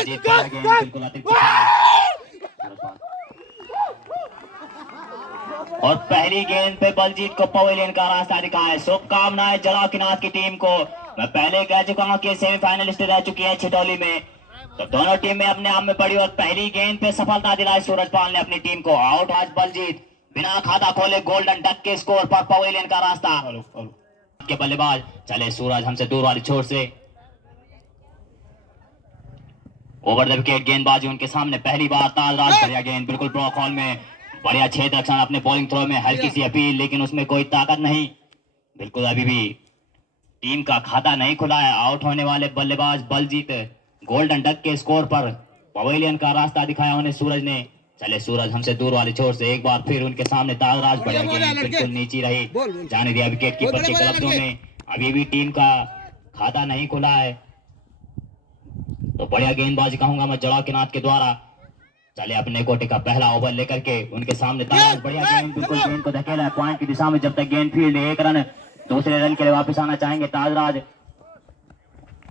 बलजीत बिल्कुल अतिरिक्त और पहली गेंद पे बलजीत को पवेलियन का रास्ता दिखाया है। शुभकामनाएं जड़ावकीनाथ की टीम को। मैं पहले कह चुका हूं कि सेमीफाइनलिस्ट रह चुकी है छिटौली में, तो दोनों टीमें अपने आप में बड़ी और पहली गेंद पे सफलता दिलाई सूरजपाल ने अपनी टीम को। आउट आज बलजीत बिना खाता खोले गोल्डन डक के स्कोर पर पवेलियन का रास्ता के बल्लेबाज चले सूरज हमसे दूर वाली छोर से ओवर द विकेट गेंदबाजी उनके सामने पहली बार ताजराज बढ़िया गेंद बिल्कुल ब्लॉक हॉल में बढ़िया छेद रक्षण अपने बॉलिंग थ्रो में हल्की सी अपील लेकिन उसमें कोई ताकत नहीं। बिल्कुल अभी भी टीम का खाता नहीं खुला है। आउट होने वाले बल्लेबाज बलजीत गोल्डन डक के स्कोर पर पवेलियन का रास्ता दिखाया उन्हें सूरज ने। चले सूरज हमसे दूर वाली छोर से एक बार फिर उनके सामने ताजराज बढ़िया गेंद बिल्कुल नीची रही जाने दिया विकेट कीपर के गलतियों में। अभी भी टीम का खाता नहीं खुला है तो बढ़िया गेंदबाजी कहूंगा मैं जड़ावकीनाथ के द्वारा। चले अपने कोटे का पहला ओवर लेकर के उनके सामने ताजराज बढ़िया गेंद बिल्कुल गेंद को धकेला है पॉइंट की दिशा में। जब तक गेंद फील्ड एक रन दूसरे रन के लिए वापस आना चाहेंगे ताजराज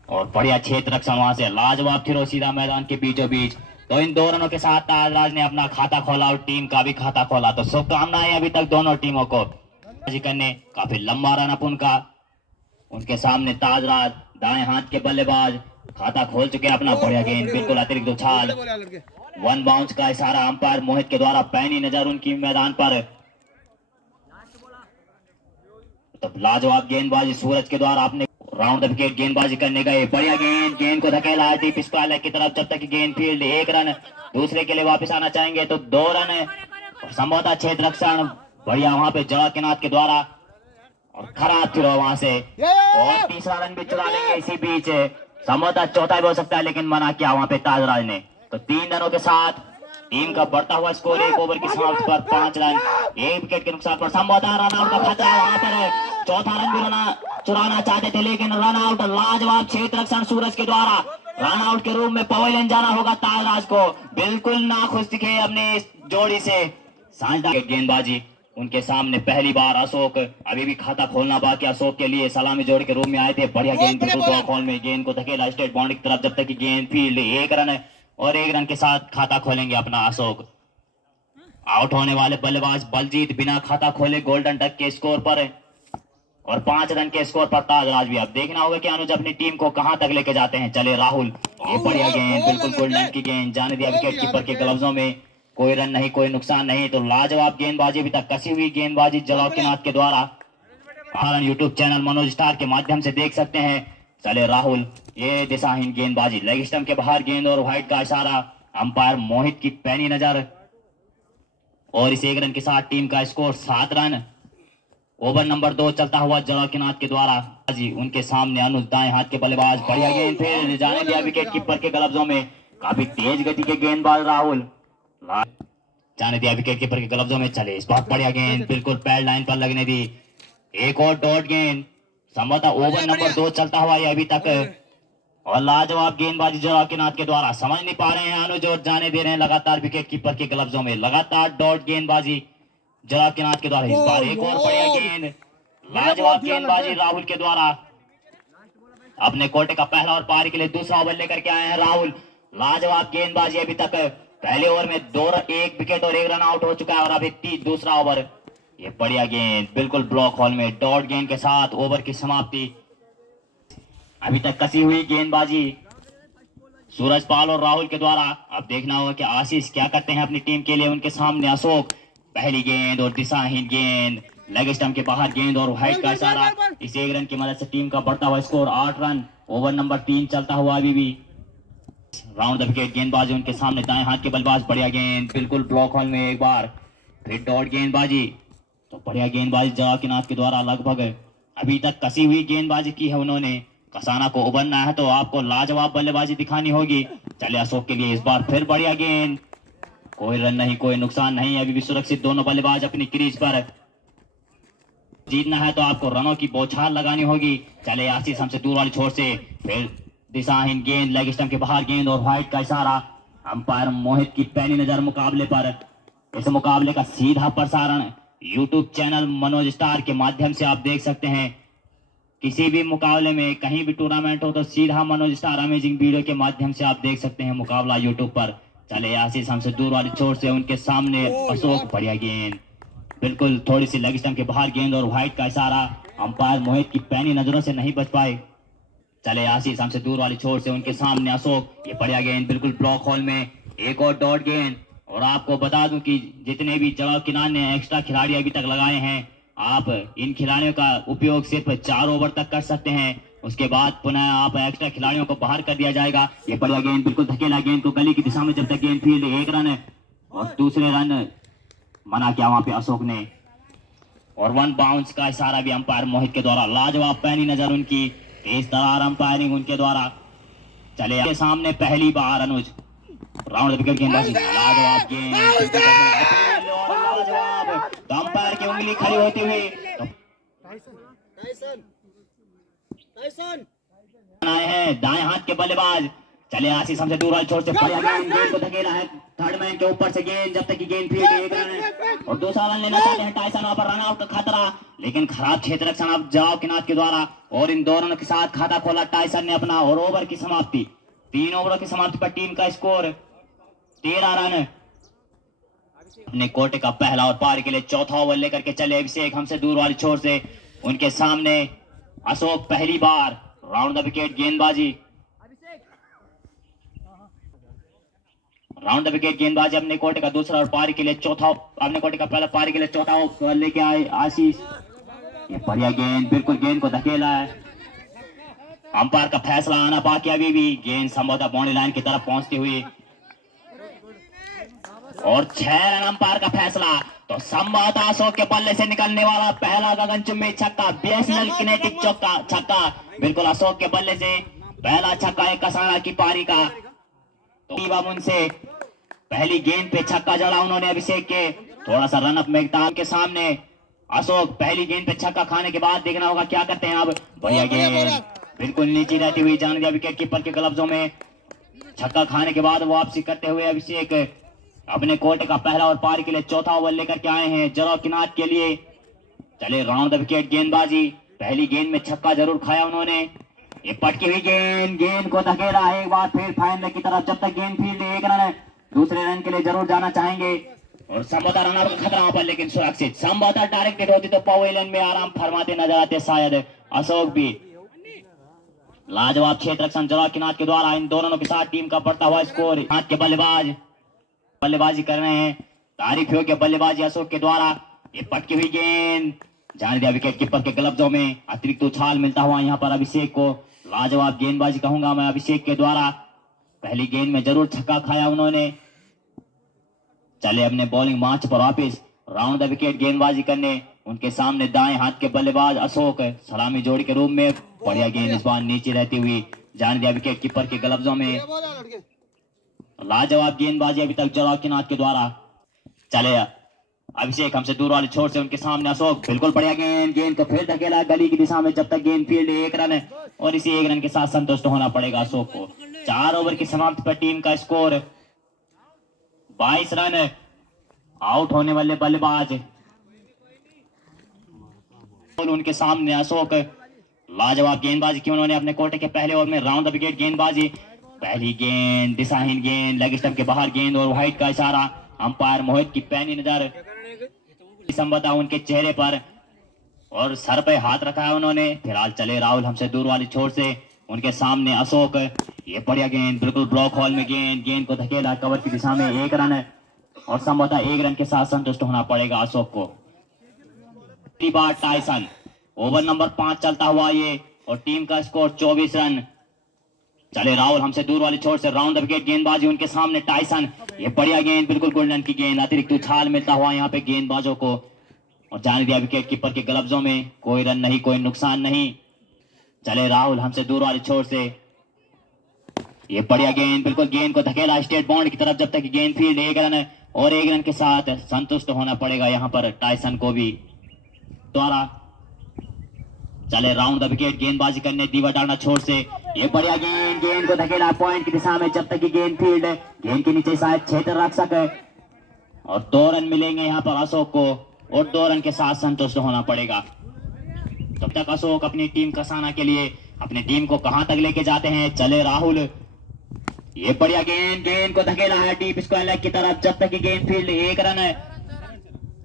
और बढ़िया क्षेत्र रक्षण वहां से लाजवाब फिर सीधा मैदान के बीचों बीच। तो इन दो रनों के साथ ताजराज ने अपना खाता खोला और टीम का भी खाता खोला। तो शुभकामनाएं अभी तक दोनों टीमों को करने काफी लंबा रन अप उनका। उनके सामने ताजराज दाएं हाथ के बल्लेबाज खाता खोल चुके अपना बढ़िया गेंद बिल्कुल अतिरिक्त उछाल वन बाउंस का इशारा अंपायर मोहित के द्वारा पैनी नजर उनकी मैदान पर। तो लाजवाब गेंदबाजी सूरज के द्वारा आपने राउंड द विकेट गेंदबाजी करने गए बढ़िया गेंद को धकेला डीप स्क्वायर की तरफ। जब तक गेंद फील्ड एक रन दूसरे के लिए वापस आना चाहेंगे तो दो रन संभवतः क्षेत्र रक्षण बढ़िया वहां पे जड़ावकीनाथ के द्वारा और खराब फिर वहां से और तीसरा रन भी चुरा लेंगे इसी बीच। संभवतः चौथा भी हो सकता है लेकिन मना किया वहां पे ताजराज ने। तो 3 रनों के साथ टीम का बढ़ता हुआ स्कोर एक ओवर की समाप्ति पर 5 रन एक विकेट के नुकसान पर संभवतः रन आउट का खतरा वहां पर। चौथा रन भी चुराना चाहते थे लेकिन रन आउट लाजवाब क्षेत्र रक्षण सूरज के द्वारा। रन आउट के रूप में पवेलियन जाना होगा ताजराज को। बिल्कुल नाखुश दिखे अपने इस जोड़ी से साझेदार गेंदबाजी उनके सामने पहली बार अशोक अभी भी खाता खोलना बाकी। अशोक के लिए सलामी जोड़ के रूप में आए थे बढ़िया गेंद बिल्कुल ब्लॉक हॉल में गेंद को धकेला स्टेट बाउंड्री की तरफ। जब तक कि गेंद फील्ड एक रन और एक रन के साथ खाता खोलेंगे अपना अशोक। आउट होने वाले बल्लेबाज बलजीत बिना खाता खोले गोल्डन डक के स्कोर पर और 5 रन के स्कोर पर ताजराज भी। अब देखना होगा कि अनुज अपनी टीम को कहां तक लेके जाते हैं। चले राहुल ये बढ़िया गेंद बिल्कुल गोल्डन की गेंद जाने दिया विकेट कीपर के ग्लव्सों में। कोई रन नहीं कोई नुकसान नहीं। तो लाजवाब गेंदबाजी अभी तक कसी हुई गेंदबाजी जड़ावकीनाथ के द्वारा यूट्यूब चैनल मनोज स्टार के माध्यम से देख सकते हैं। चले राहुल ये दिशाहीन गेंदबाजी लेग स्टंप के बाहर गेंद और व्हाइट का इशारा अंपायर मोहित की पैनी नजर और इस 1 रन के साथ टीम का स्कोर 7 रन। ओवर नंबर 2 चलता हुआ जड़ावकीनाथ के द्वारा जी उनके सामने अनुज दाएं हाथ के बल्लेबाज बढ़िया गेंद फिर जाने दिया विकेट कीपर के ग्लव्सों में। काफी तेज गति के गेंदबाज राहुल जाने दिया विकेट कीपर के ग्लव्सों में। चले इस बार बढ़िया गेंद बिल्कुल पैड लाइन पर लगने दी एक और डॉट गेंद संभवतः ओवर नंबर 2 चलता हुआ है अभी तक और लाजवाब गेंदबाजी जड़ावकीनाथ के द्वारा। समझ नहीं पा रहे हैं अनुज और जाने दे रहे हैं लगातार विकेट कीपर के ग्लव्सों में। लगातार डॉट गेंदबाजी जड़ावकीनाथ के द्वारा। इस बार एक और बढ़िया गेंद लाजवाब गेंदबाजी राहुल के द्वारा। अपने कोटे का पहला और पारी के लिए दूसरा ओवर लेकर के आए हैं राहुल। लाजवाब गेंदबाजी अभी तक पहले ओवर में 1 विकेट और 1 रन आउट हो चुका है और अभी दूसरा ओवर ये बढ़िया गेंद बिल्कुल ब्लॉक हॉल में डॉट गेंद के साथ ओवर की समाप्ति। अभी तक कसी हुई गेंदबाजी सूरजपाल और राहुल के द्वारा। अब देखना होगा कि आशीष क्या करते हैं अपनी टीम के लिए। उनके सामने अशोक पहली गेंद और दिशाहीन गेंद लेग स्टंप के बाहर गेंद और व्हाइट का इशारा। इस 1 रन की मदद से टीम का बढ़ता हुआ स्कोर 8 रन। ओवर नंबर 3 चलता हुआ अभी भी राउंड द विकेट गेंदबाजी उनके सामने दाएं हाथ के बल्लेबाज बढ़िया गेंद बिल्कुल ब्लॉक हॉल में एक बार फिर डॉट गेंदबाजी। तो बढ़िया गेंदबाजी जड़ावकीनाथ के द्वारा लगभग अभी तक कसी हुई गेंदबाजी की है उन्होंने। कसाना को उबरना है तो आपको लाजवाब बल्लेबाजी दिखानी होगी। चले अशोक के लिए इस बार फिर बढ़िया गेंद कोई रन नहीं कोई नुकसान नहीं। अभी भी सुरक्षित दोनों बल्लेबाज अपनी क्रीज पर। जीतना है तो आपको रनों की बौछार लगानी होगी। चले आशीष हमसे दूर वाली छोर से फिर दिशाहीन गेंद लेग स्टंप के बाहर गेंद और व्हाइट का इशारा अंपायर मोहित की पैनी नजर मुकाबले पर। इस मुकाबले का सीधा प्रसारण यूट्यूब चैनल मनोज स्टार के माध्यम से आप देख सकते हैं। किसी भी मुकाबले में कहीं भी टूर्नामेंट हो तो सीधा मनोज स्टार अमेजिंग वीडियो के माध्यम से आप देख सकते हैं मुकाबला यूट्यूब पर। चले आशीष हमसे दूर वाली छोर से उनके सामने अशोक, बढ़िया गेंद, बिल्कुल थोड़ी सी लेग स्टंप के बाहर गेंद और व्हाइट का इशारा, अंपायर मोहित की पैनी नजरों से नहीं बच पाए। चले आशीष हमसे दूर वाली छोर से उनके सामने अशोक, ये बढ़िया गेंद बिल्कुल ब्लॉक होल में, एक और डॉट गेंद। और आपको बता दूं कि जितने भी जवाब किनार ने एक्स्ट्रा खिलाड़ी अभी तक लगाए हैं, आप इन खिलाड़ियों का उपयोग सिर्फ 4 ओवर तक कर सकते हैं, उसके बाद पुनः आप एक्स्ट्रा खिलाड़ियों को बाहर कर दिया जाएगा। ये बढ़िया गेंद बिल्कुल धकेला गेंद को गली की दिशा में, जब तक गेंद फील्ड, 1 रन और दूसरे रन मना किया वहां पे अशोक ने। और 1 बाउंस का इशारा भी अंपायर मोहित के द्वारा। लाजवाब पैनी नजर उनकी, तेज तरार अंपायरिंग उनके द्वारा। चले के सामने पहली बार अनुज, राउंड विकेट गेंदबाजी, लाजवाब गेंद, लाजवाब, तो अंपायर की उंगली खड़ी होती हुई आए हैं दाएं हाथ के बल्लेबाज। चले आशीष हमसे दूर वाली छोर से बढ़िया गेंद, गेंद को धकेला है थर्ड मैन के ऊपर से गेंद, जब तक की गेंद फील्ड, 1 रन है और दूसरा रन लेना चाहते हैं टाइसन। वहां पर रन आउट का खतरा, लेकिन खराब क्षेत्र रक्षण अब जवाब किनार के द्वारा, और इन 2 रनों के साथ खाता खोला टाइसन ने अपना। और ओवर की समाप्ति, 3 ओवरों की समाप्ति पर टीम का स्कोर 13 रन। अपने कोटे का पहला और पारी के लिए चौथा ओवर लेकर के चले अभिषेक हमसे दूर वाली छोर से उनके सामने अशोक, पहली बार राउंड द विकेट गेंदबाजी, राउंड द विकेट गेंदबाजी अपने कोटे का दूसरा और पारी के लिए चौथा, अपने कोटे का पहला पारी के लिए चौथा ओवर लेके आए आशीष। ये बढ़िया गेंद, बिल्कुल गेंद को धकेला है, अंपायर का फैसला आना बाकी अभी भी। गेंद संभवतः बाउंड्री लाइन की तरफ पहुंचती हुई और 6 रन अंपायर का फैसला। तो संभवतः अशोक के बल्ले से निकलने वाला पहला गगनचुंबी छक्का, बीएसएनएल किनेटिक छक्का, बिल्कुल अशोक के बल्ले से पहला छक्का एक कसाना की पारी का। तो उनसे पहली गेंद पे छक्का जड़ा उन्होंने अभिषेक के, थोड़ा सा रन अप मैदान के सामने अशोक, पहली गेंद पे छक्का खाने के बाद देखना होगा क्या करते हैं अब। बढ़िया गेंद, बिल्कुल नीचे रहती हुई जाने दिया विकेट कीपर के ग्लव्सों में, छक्का खाने के बाद वापसी करते हुए अभिषेक अपने कोर्ट का पहला और पारी के लिए चौथा ओवर लेकर के आए हैं जराव किनार के लिए। चले राउंड द विकेट गेंदबाजी, पहली गेंद में छक्का जरूर खाया उन्होंने। ये पटकी हुई गेंद, गेंद को धकेला एक बार फिर फाइनल की तरफ, जब तक गेंद फील्ड, 1 रन, दूसरे रन के लिए जरूर जाना चाहेंगे और संभवतः रन आउट का खतरा वहां पर, लेकिन सुरक्षित। संभवतः डायरेक्टेड होती तो पवेलियन में आराम फरमाते नजर आते शायद अशोक भी। लाजवाब क्षेत्र रक्षण जराव किनार के द्वारा इन दोनों के साथ टीम का बढ़ता हुआ स्कोर। हाथ के बल्लेबाज बल्लेबाजी कर रहे हैं, तारीफ योग्य बल्लेबाजी अशोक के द्वारा। ये पटकी हुई गेंद जाने दिया विकेट कीपर के ग्लव्सों में, अतिरिक्त उछाल मिलता हुआ यहाँ पर अभिषेक को। लाजवाब गेंदबाजी कहूंगा मैं अभिषेक के द्वारा, पहली गेंद में जरूर छक्का खाया उन्होंने। चले अपने बॉलिंग मार्च पर वापिस राउंड द विकेट गेंदबाजी करने उनके सामने दाएं हाथ के बल्लेबाज अशोक, सलामी जोड़ी के रूप में। बढ़िया गेंद इस बार नीचे रहती हुई जाने दिया विकेट कीपर के ग्लव्सों में। लाजवाब गेंदबाजी अभी तक जराव किनार के द्वारा। चले अभिषेक हमसे दूर वाले छोर से उनके सामने अशोक, बिल्कुल बढ़िया गेंद, गेंद को फिर धकेला गली की दिशा में, जब तक गेंद फील्ड, 1 रन और इसी 1 रन के साथ संतुष्ट होना पड़ेगा अशोक को। 4 ओवर की समाप्ति पर टीम का स्कोर 22 रन। आउट होने वाले बल्लेबाज उनके सामने अशोक। लाजवाब गेंदबाजी की उन्होंने अपने कोटे के पहले ओवर में राउंड द विकेट गेंदबाजी, पहली गेंद दिशाहीन गेंद, लेग स्टंप के बाहर गेंद और व्हाइट का इशारा, अंपायर मोहित की पैनी नजर संभवतः उनके चेहरे पर और सर पे हाथ रखा है उन्होंने। फिलहाल चले राहुल हमसे दूर वाली छोर से उनके सामने अशोक। ये बढ़िया गेंद, बिल्कुल ब्लॉक हॉल में गेंद, गेंद को धकेला कवर की दिशा में, 1 रन और संभवतः 1 रन के साथ संतुष्ट होना पड़ेगा अशोक को। बार टाइसन, ओवर नंबर 5 चलता हुआ ये और टीम का स्कोर 24 रन। चले राहुल हमसे दूर वाली छोर से राउंड द विकेट गेंदबाजी उनके सामने टाइसन। ये बढ़िया गेंद, बिल्कुल गोल्डन की गेंद, अतिरिक्त उछाल मिलता हुआ यहाँ पे गेंदबाजों को और जाने दिया विकेट कीपर के ग्लव्सों में। कोई रन नहीं, कोई नुकसान नहीं। चले राहुल हमसे दूर वाली छोर से, ये बढ़िया गेंद, बिल्कुल गेंद को धकेला स्टेट बाउंड की तरफ, जब तक गेंद फील्ड, 1 रन और 1 रन के साथ संतुष्ट होना पड़ेगा यहाँ पर टाइसन को भी द्वारा। चले राउंड द विकेट गेंदबाजी करने दीवा डालना छोर से, ये बढ़िया गेंद, गेंद को धकेला पॉइंट की दिशा में, जब तक कि गेंद फील्ड, गेंद के नीचे शायद क्षेत्र रख सके और 2 रन मिलेंगे यहाँ पर अशोक को और 2 रन के साथ संतुष्ट होना पड़ेगा। तब तक अशोक अपनी टीम कसाना के लिए अपनी टीम को कहां तक लेके जाते हैं। चले राहुल, ये बढ़िया गेंद, गेंद को धकेला है डीप स्क्वायर लेग की तरफ। जब तक कि गेंद फील्ड 1 रन है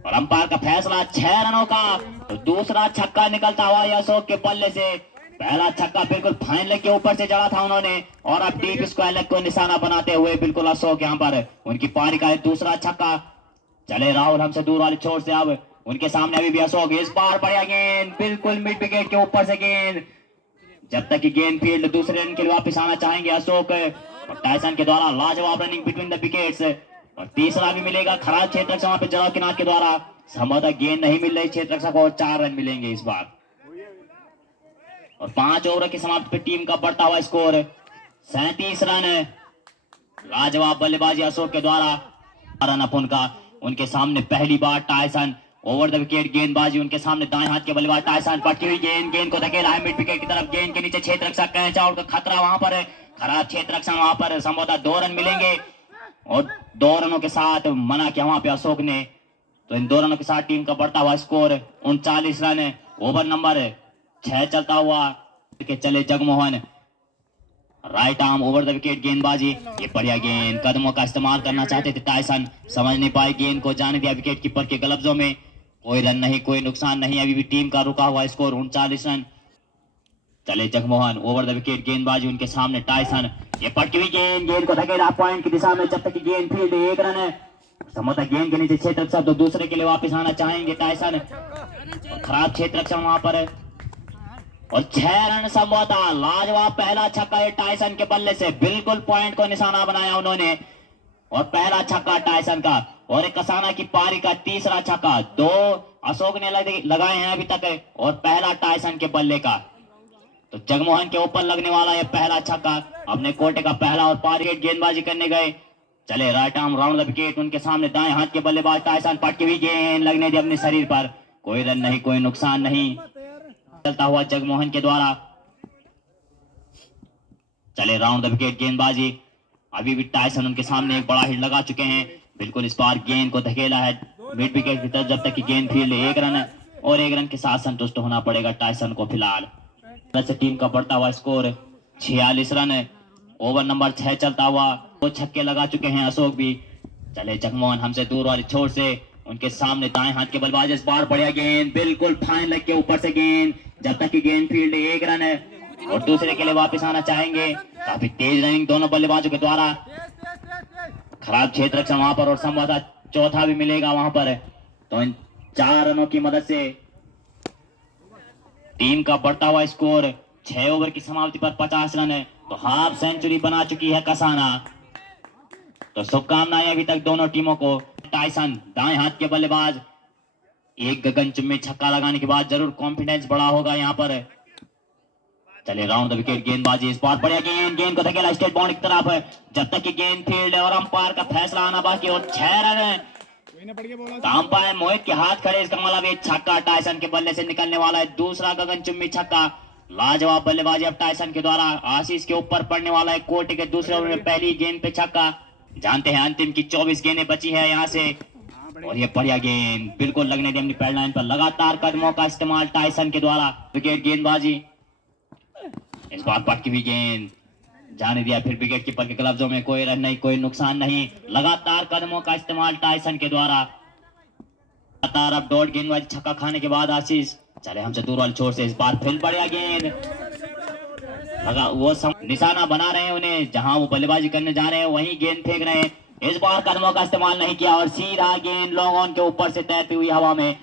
और अंपायर का फैसला 6 रनों का। तो दूसरा छक्का निकलता हुआ अशोक के बल्ले से। पहला छक्का बिल्कुल फाइन लेग के ऊपर से जड़ा था उन्होंने और अब डीप स्क्वायर लेग को निशाना बनाते हुए बिल्कुल अशोक यहां पर उनकी पारी का है दूसरा छक्का। चले राहुल हमसे दूर वाली छोर से, अब उनके सामने अभी भी अशोक। इस बार बढ़िया गेंद, बिल्कुल मिड विकेट के ऊपर से गेंद। जब तक कि गेंद फील्ड दूसरे रन के लिए वापस आना चाहेंगे अशोक और टाइसन के द्वारा लाजवाब रनिंग बिटवीन द विकेट्स। और तीसरा भी मिलेगा खराब क्षेत्र से वहां पे जरा किनार के द्वारा। संभवतः गेंद नहीं मिल रही क्षेत्र रक्षक को और 4 रन मिलेंगे इस बार। और 5 ओवर की समाप्ति पे टीम का बढ़ता हुआ स्कोर 37 रन। लाजवाब बल्लेबाजी अशोक के द्वारा रन अपन का। उनके सामने पहली बार टाइसन ओवर द विकेट गेंदबाजी। उनके सामने दाएं हाथ के बल्लेबाज टाइसन, पटकी हुई गेंद, गेंद को धकेला है मिड विकेट की तरफ। गेंद के नीचे क्षेत्र रक्षक कैच आउट का खतरा वहां पर है। खराब क्षेत्र रक्षक वहां पर संभवतः 2 रन मिलेंगे और 2 रनों के साथ मना किया वहां पे अशोक ने। तो इन 2 रनों के साथ टीम का बढ़ता हुआ स्कोर 39 रन। ओवर नंबर 6 चलता हुआ के चले Jagmohan, right arm over the wicket गेंदबाजी। ये बढ़िया गेंद, कदमों का इस्तेमाल करना चाहते थे टाइसन, समझ नहीं पाए, गेंद को जाने दिया विकेट कीपर के ग्लव्सों में। कोई रन नहीं, कोई नुकसान नहीं, अभी भी टीम का रुका हुआ स्कोर 39 रन। चले जगमोहन ओवर द विकेट गेंदबाजी। उनके सामने टाइसन, ये पटकी हुई गेंद, गेंद को धकेला पॉइंट की दिशा में। जब तक कि गेंद फील्ड 1 रन है। संभवतः गेंद के नीचे क्षेत्र रक्षक तो दूसरे के लिए वापस आना चाहेंगे टाइसन। खराब क्षेत्र रक्षक वहां पर है और 6 रन संभवतः। लाजवाब पहला छक्का टाइसन के बल्ले से, बिल्कुल पॉइंट को निशाना बनाया उन्होंने। और पहला छक्का टाइसन का और एक कसाना की पारी का तीसरा छक्का। 2 अशोक ने लगाए हैं अभी तक और पहला टाइसन के बल्ले का। तो जगमोहन के ऊपर लगने वाला यह पहला छक्का। अपने कोटे का पहला और पारी गेंदबाजी करने गए। चले right arm round the wicket. उनके सामने दाएं हाथ के बल्लेबाज टाइसन, पटकी हुई गेंद, लगने दी अपने शरीर पर। कोई रन नहीं, कोई नुकसान नहीं, चलता हुआ जगमोहन के द्वारा। चले राउंड द विकेट गेंदबाजी। अभी भी टाइसन उनके सामने एक बड़ा हिट लगा चुके हैं। बिल्कुल इस बार गेंद को धकेला है मिड विकेट की तरफ। जब तक कि गेंद फील्ड 1 रन है और 1 रन के साथ संतुष्ट होना पड़ेगा टाइसन को फिलहाल। वैसे टीम का बढ़ता हुआ स्कोर 46 रन है। ओवर नंबर 6 चलता हुआ। 2 छक्के लगा चुके हैं अशोक भी। चले जगमोहन हमसे दूर वाली छोर से, उनके सामने दाएं हाथ के बल्लेबाज। इस बार बढ़िया गेंद, बिल्कुल फाइन लेग के ऊपर से गेंद। जब तक कि गेंद फील्ड 1 रन है और दूसरे के लिए वापस आना चाहेंगे। काफी तेज रनिंग दोनों बल्लेबाजों के द्वारा। खराब क्षेत्र रक्षण वहां पर और संभवतः चौथा भी मिलेगा वहां पर। तो इन 4 रनों की मदद से टीम का बढ़ता हुआ स्कोर 6 ओवर की समाप्ति पर 50 रन है। तो हाफ सेंचुरी बना चुकी है कसाना। तो शुभकामनाएं अभी तक दोनों टीमों को। टाइसन दाएं हाथ के बल्लेबाज, एक गगनचुंबी छक्का लगाने के बाद जरूर कॉन्फिडेंस बढ़ा होगा यहाँ पर। चले राउंड द विकेट गेंदबाजी। इस बार बढ़िया गेंद, गेंद को धकेला स्टेट बाउंड्री की तरफ है। जब तक कि गेंद फील्ड है और अंपायर का फैसला आना बाकी और 6 रन है। अंपायर मोहित के हाथ खड़े, इसका मतलब एक छक्का टाइसन के बल्ले से निकलने वाला है। दूसरा गगनचुंबी छक्का। लाजवाब बल्लेबाजी अब टाइसन के द्वारा। आशीष के ऊपर पड़ने वाला है कोटे के दूसरे ओवर में पहली गेंद पे छक्का। जानते हैं अंतिम की 24 गेंदें बची है यहाँ से। और ये बढ़िया गेंद, बिल्कुल लगने दी अपनी पैड लाइन पर। लगातार कदमों का इस्तेमाल टाइसन के द्वारा। विकेट गेंदबाजी। इस बार पटकी हुई गेंद, जाने दिया फिर विकेट कीपर के ग्लव्सों में। कोई रन नहीं, कोई नुकसान नहीं। लगातार कदमों का इस्तेमाल टाइसन के द्वारा। लगातार अब डॉट गेंदबाजी छक्का खाने के बाद आशीष चले हमसे दूर वाली छोर से। इस बार फिर बढ़िया गेंद लगा, वो निशाना बना रहे हैं उन्हें। जहां वो बल्लेबाजी करने जा रहे हैं वहीं गेंद फेंक रहे हैं। इस बार कदमों का इस्तेमाल नहीं किया और सीधा गेंद लॉन्ग ऑन के ऊपर से तैरती हुई हवा में।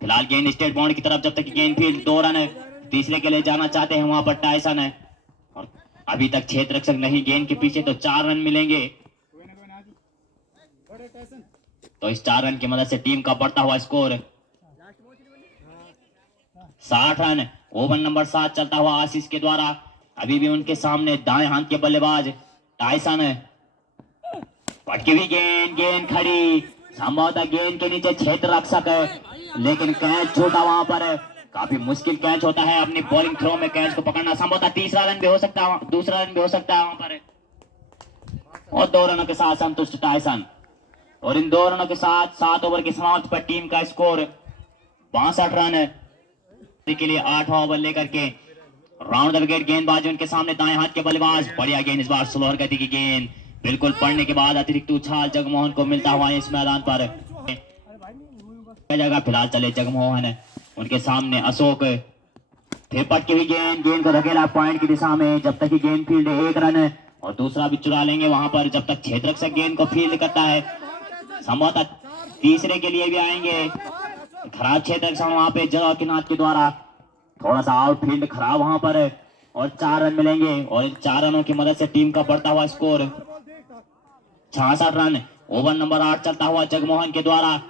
फिलहाल गेंद स्टेट बाउंड्री की तरफ। जब तक गेंद फील्ड 2 रन है। तीसरे के लिए जाना चाहते हैं वहां पर टाइसन है और अभी तक क्षेत्र रक्षक नहीं गेंद के पीछे। तो 4 रन मिलेंगे। तो इस 4 रन की मदद से टीम का बढ़ता हुआ स्कोर 60 रन। ओवर नंबर 7 चलता हुआ आशीष के द्वारा। अभी भी उनके सामने दाएं हाथ के बल्लेबाज टाइसन है। पटकी हुई गेंद, गेंद खड़ी। संभवतः गेंद के नीचे क्षेत्र रक्षक है लेकिन कैच छूटा वहां पर। काफी मुश्किल कैच होता है अपनी बॉलिंग थ्रो में कैच को पकड़ना। संभवतः तीसरा रन भी हो सकता है, दूसरा रन भी हो सकता है वहां पर। और 2 रनों के साथ संतुष्ट टाइसन। और इन 2 रनों के साथ 7 ओवर की समाप्ति पर टीम का स्कोर 62 रन है। के लिए 8वां ओवर लेकर के राउंड द विकेट गेंदबाजी उनके सामने दाएं हाथ के बल्लेबाज, बढ़िया गेंद इस बार स्लोअर गति की गेंद, बिल्कुल पड़ने के बाद अतिरिक्त उछाल जगमोहन को मिलता हुआ इस मैदान पर जगह। फिलहाल चले जगमोहन, उनके सामने अशोक, फिर पटकी हुई गेंद, गेंद को धकेला पॉइंट की दिशा में, जब तक कि गेंद फील्ड 1 रन और दूसरा भी चुरा लेंगे वहां पर, जब तक क्षेत्ररक्षक गेंद को फील्ड करता है। संभवतः तीसरे के लिए भी आएंगे, खराब क्षेत्ररक्षक वहां पे जवाकिनाथ के द्वारा, थोड़ा सा आउटफील्ड खराब वहां पर और 4 रन मिलेंगे और इन 4 रनों की मदद से टीम का बढ़ता हुआ स्कोर 66 रन। ओवर नंबर 8 चलता हुआ जगमोहन के द्वारा,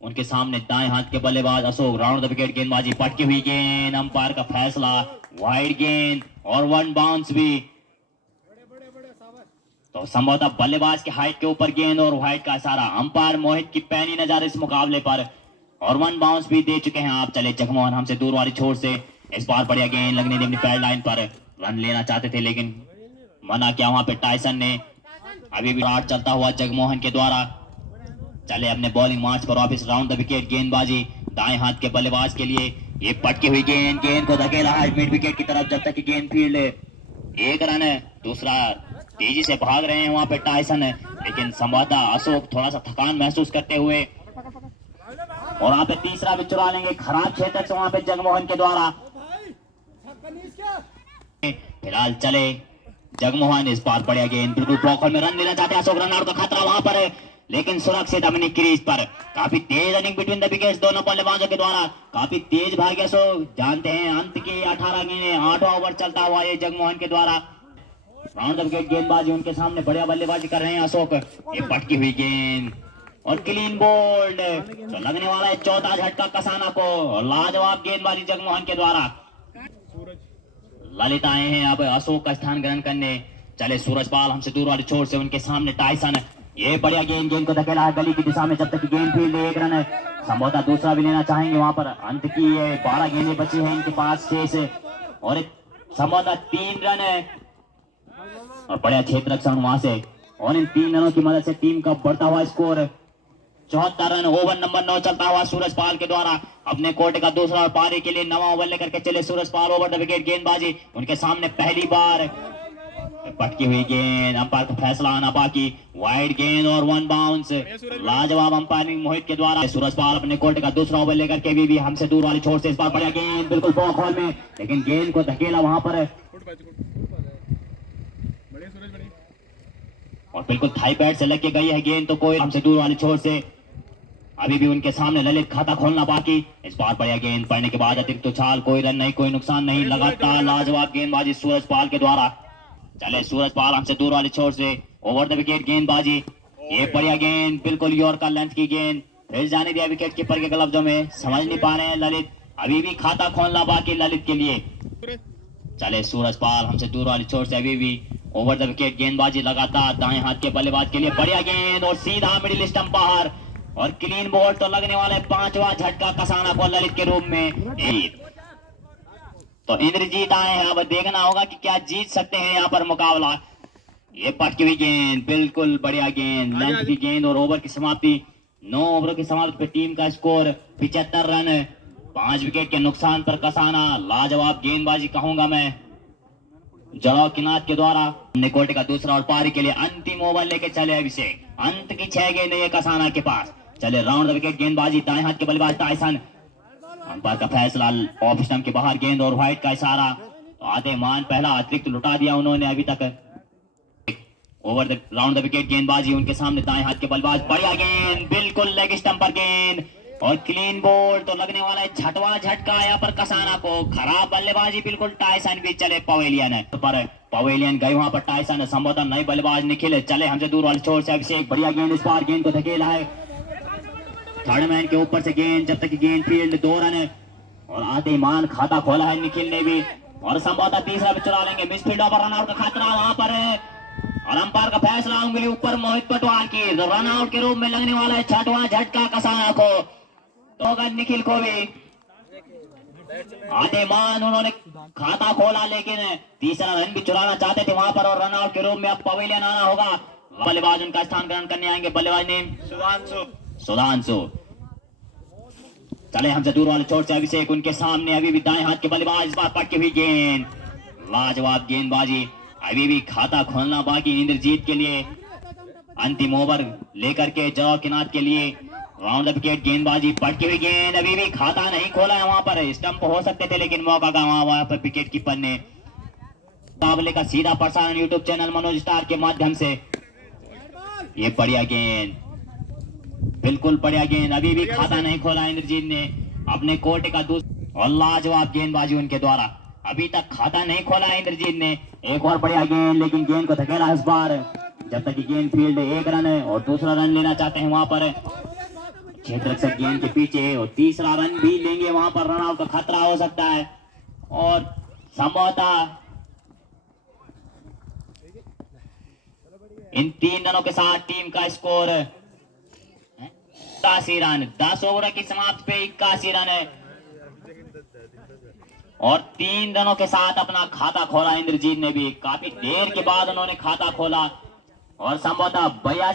उनके सामने दाएं हाथ के बल्लेबाज अशोक, राउंड द विकेट गेंदबाजी, पटकी हुई गेंद, अंपायर का फैसला वाइड गेंद और 1 बाउंस भी। तो संभवतः बल्लेबाज के हाइट के ऊपर गेंद और वाइड का इशारा, अंपायर मोहित की पैनी नजर इस मुकाबले पर और 1 बाउंस भी दे चुके हैं। आप चले जगमोहन हमसे दूर वाली छोर से, इस बार बढ़िया गेंद लगने दी अपनी पैड लाइन पर, रन लेना चाहते थे लेकिन मना किया वहां पे टाइसन ने। अभी भी 8 चलता हुआ जगमोहन के द्वारा, चले अपने बॉलिंग मार्च पर वापिस, राउंड द विकेट गेंदबाजी दाएं हाथ के बल्लेबाज के लिए, ये पटकी हुई गेंद, गेंद को धकेला है मिड विकेट की तरफ, जब तक कि गेंद फील्ड 1 रन है। दूसरा तेजी से भाग रहे हैं वहां पे टाइसन, लेकिन संभवतः अशोक थोड़ा सा थकान महसूस करते हुए और वहां पे तीसरा भी चुरा लेंगे, खराब क्षेत्र से वहां पे जगमोहन के द्वारा। फिलहाल चले जगमोहन, इस बार बढ़िया गेंद, बिल्कुल ब्लॉक में रन लेना चाहते हैं अशोक, रन आउट का खतरा वहां पर है लेकिन सुरक्षित अपनी क्रीज पर। काफी तेज रनिंग बिटवीन द विकेट्स दोनों बल्लेबाजों के द्वारा, काफी तेज भागे अशोक, जानते हैं अंत की 18 गेंदें, 8वां ओवर चलता हुआ ये जगमोहन के द्वारा, राउंड द विकेट गेंदबाजी उनके सामने बढ़िया बल्लेबाजी कर रहे हैं अशोक, ये पटकी हुई गेंद और क्लीन बोल्ड, तो लगने वाला है चौथा झटका कसाना को, और लाजवाब गेंदबाजी जगमोहन के द्वारा। ललित आए हैं अब अशोक का स्थान ग्रहण करने, चले सूरजपाल हमसे दूर वाली छोर से, उनके सामने टाइसन, ये बढ़िया गेंद, गेंद को धकेला है गली की दिशा में, जब तक कि गेंद फील्ड 1 रन है। संभवतः दूसरा भी लेना चाहेंगे वहां पर, अंत की 12 गेंदें बची हैं इनके पास शेष और संभवतः 3 रन है और बढ़िया क्षेत्ररक्षण वहां से, और इन 3 रनों की मदद से टीम का बढ़ता हुआ स्कोर 74 रन। ओवर नंबर 9 चलता हुआ सूरजपाल के द्वारा, अपने कोटे का दूसरा और पारी के लिए 9वां ओवर लेकर के चले सूरजपाल, ओवर द विकेट गेंदबाजी उनके सामने पहली बार, पटकी हुई गेंद, अंपायर का फैसला आना बाकी, वाइड गेंद और 1 बाउंस, लाजवाब अंपायरिंग मोहित के द्वारा। सूरजपाल अपने कोर्ट का दूसरा ओवर लेकर के भी हमसे दूर वाली छोर से, इस बार बढ़िया गेंद, बिल्कुल बॉक हॉल में, लेकिन गेंद को धकेला वहां पर और बिल्कुल थाई पैड से लग के गई है गेंद, तो कोई हमसे दूर वाली छोर से, अभी भी उनके सामने ललित खाता खोलना बाकी, इस बार बढ़िया गेंद पड़ने के बाद अतिरिक्त उछाल, कोई रन नहीं, कोई नुकसान नहीं, लगातार लाजवाब गेंदबाजी सूरजपाल के द्वारा। चले सूरजपाल हमसे दूर वाली छोर से, ओवर द विकेट गेंदबाजी, ये बढ़िया गेंद, बिल्कुल यॉर्कर लेंथ की गेंद, फिर जाने दिया विकेट कीपर के ग्लव्सों में, समझ नहीं पा रहे हैं ललित, अभी भी खाता खोलना बाकी ललित के लिए। चले सूरजपाल हमसे दूर वाली छोर से, अभी भी ओवर द विकेट गेंदबाजी लगातार दाएं हाथ के बल्लेबाज के लिए, बढ़िया गेंद और सीधा मिडिल स्टंप बाहर और क्लीन बोल्ड, तो लगने वाला है 5वां झटका कसाना को ललित के रूप में। तो इंद्रजीत आए हैं, अब देखना होगा कि क्या जीत सकते हैं यहाँ पर मुकाबला। ये पटकी हुई गेंद, बिल्कुल बढ़िया गेंद, लेंथ की गेंद और ओवर की समाप्ति, 9 ओवरों की समाप्ति पे टीम का स्कोर 75 रन, 5 विकेट के नुकसान पर कसाना, लाजवाब गेंदबाजी कहूंगा मैं जड़ाव किनात के द्वारा। निकोटे का दूसरा और पारी के लिए अंतिम ओवर लेके चले अभिषेक, अंत की 6 गेंदें कसाना के पास। चले राउंड द विकेट गेंदबाजी दाएं हाथ के बल्लेबाज टाइसन, अंपायर का फैसला ऑफ स्टंप के बाहर गेंद और व्हाइट का इशारा, आधे मान पहला अतिरिक्त लुटा दिया उन्होंने अभी तक। Over the round the wicket गेंदबाजी उनके सामने दाएं हाथ के बल्लेबाज, बढ़िया गेंद, बिल्कुल लेग स्टंप पर गेंद और क्लीन बोल्ड, तो लगने वाला है 6वां झटका यहाँ पर कसाना को। खराब बल्लेबाजी बिल्कुल, टाइसन भी चले पवेलियन पर, पवेलियन गए वहां पर टाइसन, संभवतः नए बल्लेबाज निखिल, चले हमसे दूर वाली छोर से अभिषेक, बढ़िया गेंद, इस बार गेंद को धकेला है थर्ड मैन के ऊपर से गेंद, जब तक गेंद फील्ड 2 रन और आते मान खाता खोला है निखिल ने भी, और संभवतः तीसरा भी चुरा लेंगे। मिस फील्ड पर रन आउट का खतरा वहां पर है और अंपायर का फैसला उंगली ऊपर मोहित पटवार की, रन आउट के रूप में लगने वाला है 6वां झटका कसाना को। तो निखिल को भी आते मान उन्होंने खाता खोला, लेकिन तीसरा रन भी चुराना चाहते थे वहां पर और रन आउट के रूप में अब पवेलियन आना होगा। बल्लेबाज उनका स्थान ग्रहण करने आएंगे, बल्लेबाज नेम सुधांशु। चले हमसे दूर वाले चोट से अभिषेक, उनके सामने अभी भी दाएं हाथ के बल्लेबाज, इस बार पटकी हुई गेंद, लाजवाब गेंदबाजी। अभी भी खाता खोलना बाकी इंद्रजीत के लिए। अंतिम ओवर लेकर के जवाब किनार के लिए राउंड द विकेट गेंदबाजी, पटकी हुई गेंद, अभी भी खाता नहीं खोला है। वहां पर स्टंप हो सकते थे लेकिन मौका का वहां पर विकेट कीपर ने। मुकाबले का सीधा प्रसारण यूट्यूब चैनल मनोज स्टार के माध्यम से। ये बढ़िया गेंद, बिल्कुल बढ़िया गेंद, अभी भी खाता नहीं खोला इंद्रजीत ने अपने कोर्ट का दूसरा, और लाजवाब गेंदबाजी उनके द्वारा। अभी तक खाता नहीं खोला इंद्रजीत ने। एक और बढ़िया गेंद, लेकिन गेंद को धकेला इस बार। जब तक कि गेंद फील्ड, एक रन है और दूसरा रन लेना चाहते हैं वहां पर क्षेत्र रक्षक गेंद के पीछे, और तीसरा रन भी लेंगे वहां पर रन आउट का खतरा हो सकता है। और संभवतः इन 3 रनों के साथ टीम का स्कोर 81 रन। 10 ओवर की समाप्ति पे 81 रन है, और 3 रनों के साथ अपना खाता खोला इंद्रजीत ने भी। काफी देर के बाद उन्होंने खाता खोला, और संभवतः 82